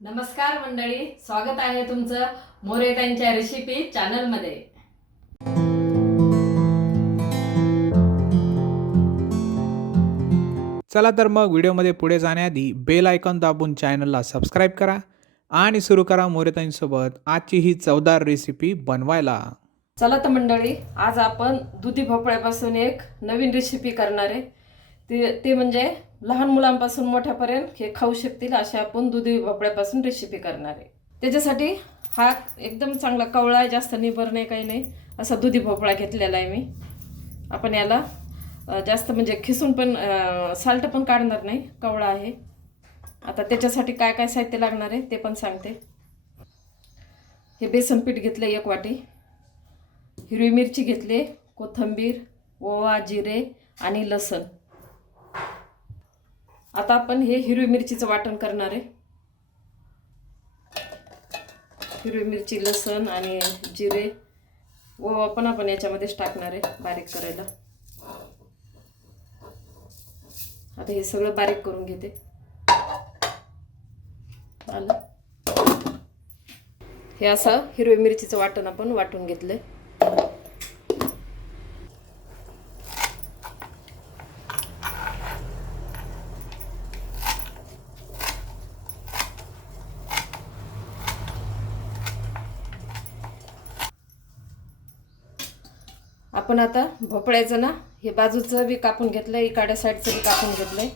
नमस्कार मंडळी स्वागत आहे तुमचं मोरेतांच्या रेसिपी चॅनलमध्ये चला तर मग व्हिडिओमध्ये पुढे जाण्याआधी बेल आयकॉन दाबून चॅनलला सबस्क्राईब करा आणि सुरू करा मोरेताईंसोबत आजची ही चवदार रेसिपी बनवायला. चला तर मंडळी आज आपण दुधी भोपळ्यापासून एक नवीन रेसिपी करणार आहे. ते ते म्हणजे लहान मुलांपासून मोठ्यापर्यंत हे खाऊ शकतील अशा आपण दुधी भोपळ्यापासून रेसिपी करणार. आहे त्याच्यासाठी हा एकदम चांगला कवळा आहे जास्त निबर नाही काही नाही. असा दुधी भोपळा घेतलेला आहे मी. आपण याला जास्त म्हणजे खिसून पण साल्ट पण काढणार नाही कवळा आहे. आता त्याच्यासाठी काय काय साहित्य लागणार आहे ते पण सांगते. हे बेसन पीठ घेतलं एक वाटी. हिरवी मिरची घेतली कोथिंबीर ओवा जिरे आणि लसण. आता आपण हे हिरवी मिरचीचं वाटण करणार आहे. हिरवी मिरची लसण आणि जिरे. ओवा पण आपण याच्यामध्येच टाकणार आहे बारीक करायला. आता हे सगळं बारीक करून घेते. आलं. हे असं हिरवी मिरचीचं वाटण आपण वाटून घेतलंय. आपण आता भोपळ्याचं ना हे बाजूचं बी कापून घेतलंय इकाड्या साईडचं बी कापून घेतलंय.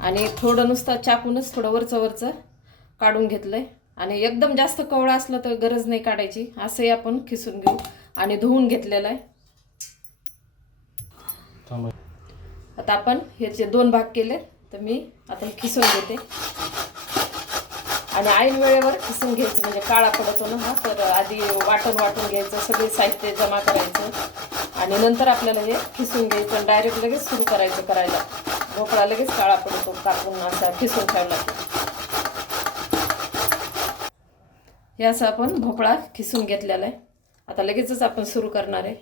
आणि थोडं नुसतं चाकूनच थोडं वरचं वरचं काढून घेतलंय. आणि एकदम जास्त कवळा असलं तर गरज नाही काढायची. असंही आपण खिसून घेऊ आणि धुवून घेतलेलं आहे. आता आपण ह्याचे दोन भाग केले तर मी आता खिसून घेते. आणि ऐन वेळेवर खिसून घ्यायचं म्हणजे काळा पडतो ना हा तर आधी वाटण वाटून घ्यायचं सगळे साहित्य जमा करायचं. आणि नंतर आपल्याला हे खिसून घ्यायचं आणि डायरेक्ट लगेच सुरू करायचं करायला. भोपळा लगेच काळा पडतो कापून असा खिसून ठेवला हे असं आपण भोपळा खिसून घेतलेला आहे. आता लगेचच आपण सुरू करणार आहे.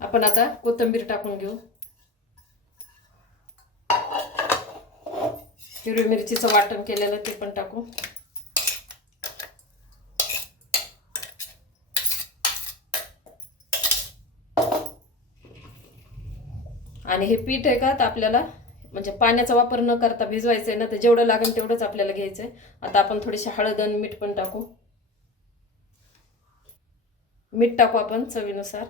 आपण आता कोथिंबीर टाकून घेऊ. हिरवी मिरचीचं वाटण केलेलं ते पण टाकू. आणि हे पीठ आहे का तर आपल्याला म्हणजे पाण्याचा वापर न करता भिजवायचं आहे ना तर जेवढं लागेल तेवढंच आपल्याला घ्यायचं आहे आता आपण थोडीशी हळद आणि मीठ पण टाकू. मीठ टाकू आपण चवीनुसार.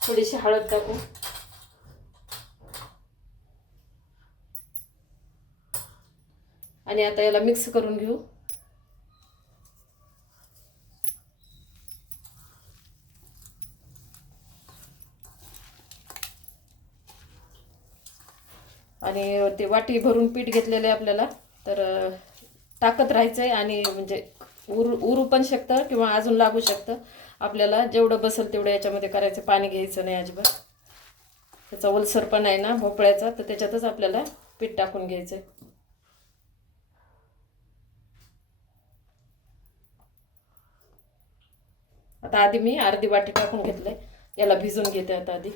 थोडीशी हळद टाकू. आणि आता याला मिक्स करून घेऊ. आणि ते वाटी भरून पीठ घेतलेलं आहे आपल्याला. तर टाकत राहायचं आहे आणि म्हणजे उरू उरू पण शकतं किंवा अजून लागू शकतं. आपल्याला जेवढं बसेल तेवढं याच्यामध्ये करायचं. पाणी घ्यायचं नाही अजिबात. त्याचा ओलसर पण आहे ना भोपळ्याचा. तर त्याच्यातच आपल्याला पीठ टाकून घ्यायचं आहे आता आधी मी अर्धी वाटी टाकून घेतलंय. याला भिजून घेते आता आधी.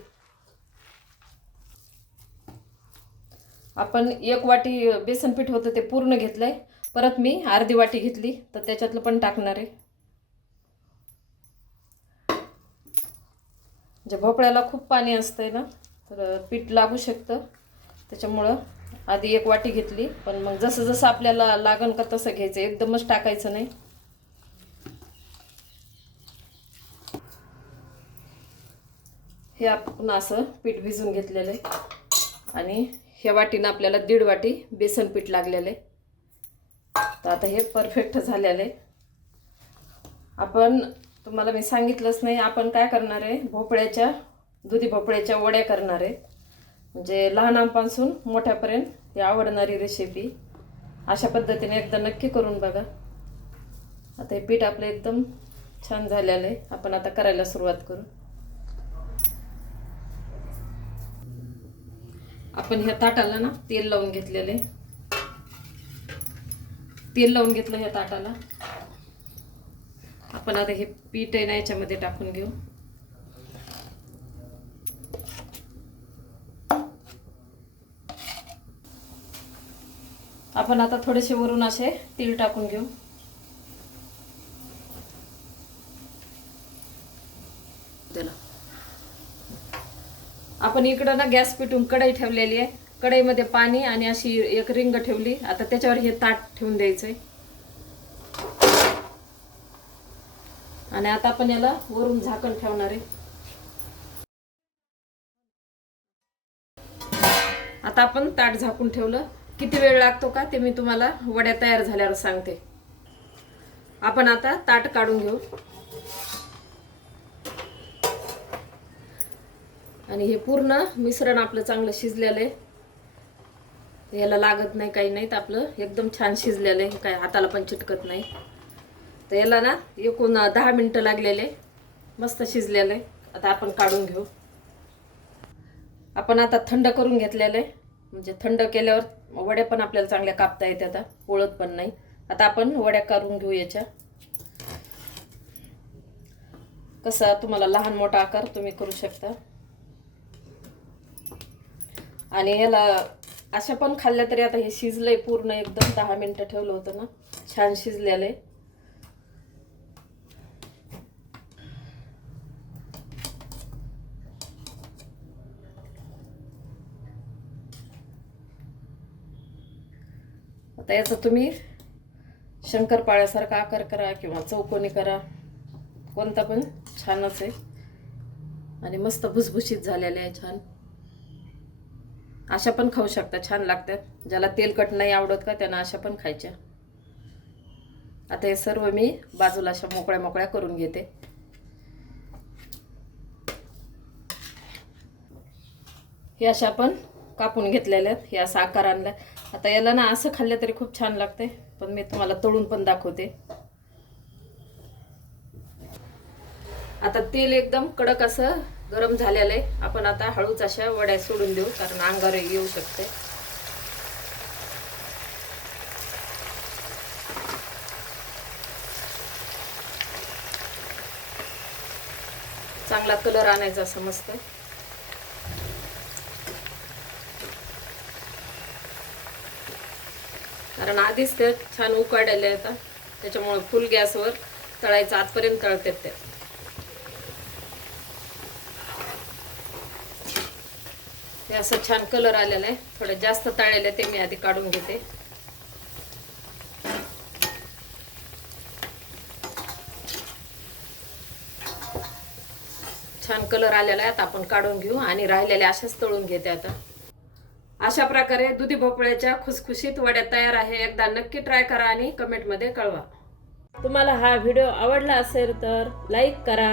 आपण एक वाटी बेसन पीठ होतं ते पूर्ण घेतलं आहे परत मी अर्धी वाटी घेतली तर त्याच्यातलं पण टाकणार आहे. जे भोपळ्याला खूप पाणी असतं आहे ना तर पीठ लागू शकतं. त्याच्यामुळं आधी एक वाटी घेतली पण मग जसं जसं आपल्याला लागण का तसं घ्यायचं एकदमच टाकायचं नाही. हे आपण असं पीठ भिजून घेतलेलं आहे. आणि ह्या वाटीनं आपल्याला दीड वाटी बेसन पीठ लागलेलं आहे. तर आता हे परफेक्ट झालेलं आहे. आपण तुम्हाला मी सांगितलंच नाही आपण काय करणार आहे? भोपळ्याच्या दुधी भोपळ्याच्या वड्या करणार आहे. म्हणजे लहानांपासून मोठ्यापर्यंत ही आवडणारी रेसिपी अशा पद्धतीने एकदा नक्की करून बघा. आता हे पीठ आपलं एकदम छान झालेलं आहे. आपण आता करायला सुरुवात करू. आपण ह्या ताटाला ना तेल लावून घेतलेले. तेल लावून घेतलं ह्या ताटाला. आपण आता हे पीठ आहे ना याच्यामध्ये टाकून घेऊ. आपण आता थोडेसे वरून असे तीळ टाकून घेऊ. आपण इकडं ना गॅस पिटून कढई ठेवलेली आहे. कढईमध्ये पाणी आणि अशी एक रिंग ठेवली. आता त्याच्यावर हे ताट ठेवून द्यायचंय. आणि आता आपण याला वरून झाकण ठेवणार आहे. आता आपण ताट झाकून ठेवलं. किती वेळ लागतो का ते मी तुम्हाला वड्या तयार झाल्यावर सांगते. आपण आता ताट काढून घेऊ. आणि हे पूर्ण मिश्रण आपलं चांगलं शिजलेलं आहे. याला लागत नाही काही नाही तर आपलं. एकदम छान शिजलेलं आहे. काय हाताला पण चिटकत नाही. तर याला ना एकूण दहा मिनटं लागलेले मस्त शिजलेलं आहे. आता आपण काढून घेऊ. आपण आता थंड करून घेतलेलं आहे. म्हणजे थंड केल्यावर वड्या पण आपल्याला चांगल्या कापता येते आता पोळत पण नाही. आता आपण वड्या करून घेऊ याच्या. कसा तुम्हाला लहान मोठा आकार तुम्ही करू शकता. आणि याला अशा पण खाल्ल्या तरी आता हे शिजलंय पूर्ण एकदम दहा मिनटं ठेवलं होतं ना. छान शिजलेलं. आहे आता याचा तुम्ही शंकरपाळ्यासारखा आकार करा किंवा चौकोनी करा. कोणता पण छानच आहे. आणि मस्त भुसभुशीत झालेले आहे छान. अशा पण खाऊ शकता छान लागतात. ज्याला तेलकट नाही आवडत का त्यांना अशा पण खायच्या. आता हे सर्व मी बाजूला अशा मोकळ्या मोकळ्या करून घेते. हे अशा पण कापून घेतलेल्या आहेत हे असं आकार आणला आता याला ना असं खाल्लं तरी खूप छान लागते पण मी तुम्हाला तळून पण दाखवते. आता तेल एकदम कडक असं गरम झालेलं आहे. आपण आता हळूच अशा वड्या सोडून देऊ कारण अंगावर येऊ शकते. चांगला कलर आणायचा असं मस्त. कारण आधीच ते छान उकाडलेले आता त्याच्यामुळे फुल गॅसवर तळायचं आतपर्यंत तळतात ते. हे असं छान कलर आलेला आहे. थोडं जास्त तळलेलं आहे ते मी आधी काढून घेते. छान कलर आलेला आहे आता आपण काढून घेऊ आणि राहिलेले अशाच तळून घेते आता. अशा प्रकारे दुधी भोपळ्याच्या खुसखुशीत वड्या तयार आहे. एकदा नक्की ट्राय करा आणि कमेंटमध्ये कळवा. तुम्हाला हा व्हिडिओ आवडला असेल तर लाईक करा.